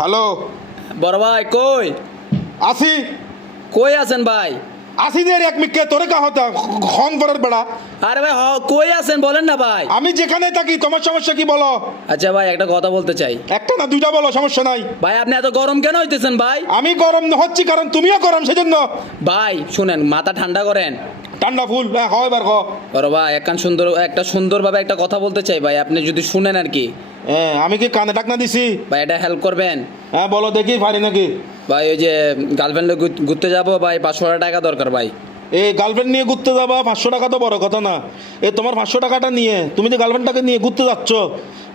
Hello বড় ভাই কই আসি কই আছেন ভাই? আসি দের এক মিনিট তোরে কা হতা খন পরের বেড়া আরে ভাই কই আছেন বলেন না ভাই। আমি যেখানে থাকি তোমার সমস্যা কি বলো? আচ্ছা ভাই একটা কথা বলতে চাই। একটা না দুইটা বলো, সমস্যা নাই। ভাই আপনি এত গরম কেন হইতেছেন ভাই? আমি গরম হচ্ছি কারণ তুমিও গরম, সেজন্য। ভাই শুনেন, মাথা ঠান্ডা করেন। ঠান্ডা ফুল হয় এবার বড় ভাই একটা সুন্দরভাবে একটা কথা বলতে চাই ভাই, আপনি যদি শুনেন আর কি। হ্যাঁ, আমি কি কানে ডাকনা দিছি? ভাই এটা হেল্প করবেন? হ্যাঁ বলো দেখি, পারি নাকি? ভাই ওই যে গার্লফ্রেন্ড ঘুরতে যাবো ভাই, 500 টাকা দরকার ভাই। এই গার্লফ্রেন্ড নিয়ে ঘুরতে যাবা? 500 টাকা তো বড় কথা না। এই তোমার 500 টাকাটা নিয়ে তুমি যে গার্লফ্রেন্ডটাকে নিয়ে ঘুরতে যাচ্ছ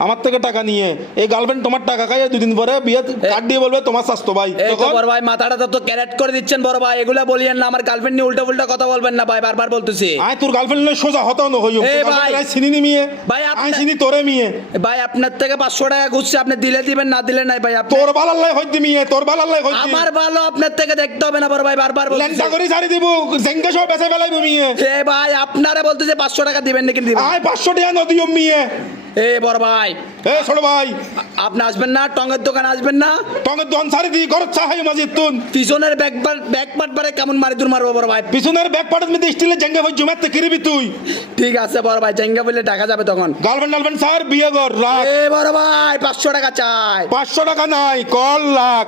আমার থেকে টাকা নিয়ে, এই গার্লফ্রেন্ড তোমার টাকা খাইয়ে 2 দিন পরে বিয়ে কার্ড দিয়ে বলবে তোমার স্বাস্থ্য ভাই। এই তো বড় ভাই মাথাটা তো ক্যারেট করে দিচ্ছেন বড় ভাই, এগুলা বলিয়েন না। আমার গার্লফ্রেন্ড নিয়ে উল্টা উল্টা কথা বলবেন না ভাই, বারবার বলতেছি। আয় তোর গার্লফ্রেন্ড সোজা হতো না হইও। এই ভাই চিনি নি মিয়ে ভাই, আই চিনি তোরে মিয়ে। ভাই আপনার থেকে 500 টাকা ঘুরছে, আপনি দিলে দিবেন না দিলে নাই ভাই। তোর বালাল্লাই হইতে মিয়ে, তোর বালাল্লাই হইতে। আমার ভালো আপনার থেকে দেখতে হবে না বড় ভাই, বারবার বলতেছি। লেন্টা করে ছাড়ি দিব, জেঙ্গা সব বেঁচে ফেলাইব মিয়ে। এ ভাই আপনারে বলতেছে 500 টাকা দিবেন নাকি দিবেন? আয় 500 টাকা নদিও মিয়ে। এ বড় ভাই, এ ছোট ভাই, আপনি আসবেন না? টঙ্গের দোকান আসবেন না? টঙ্গের দোকান ছাড়ি দি, ঘর চাহাই মাঝে তুন। পিছনের ব্যাক পার্ট বারে কেমন মারি দূর মারবো বড় ভাই? পিছনের ব্যাক পার্টের মধ্যে স্টিলের জেঙ্গা ভাই জুমাতে কিরবি তুই। ঠিক আছে বড় ভাই, জাঙ্গা বললে টাকা যাবে তখন। গার্লফ্রেন্ড স্যার বিয়ে কর রাখ। এ বড় ভাই 500 টাকা চাই। 500 টাকা নাই, কল লাখ।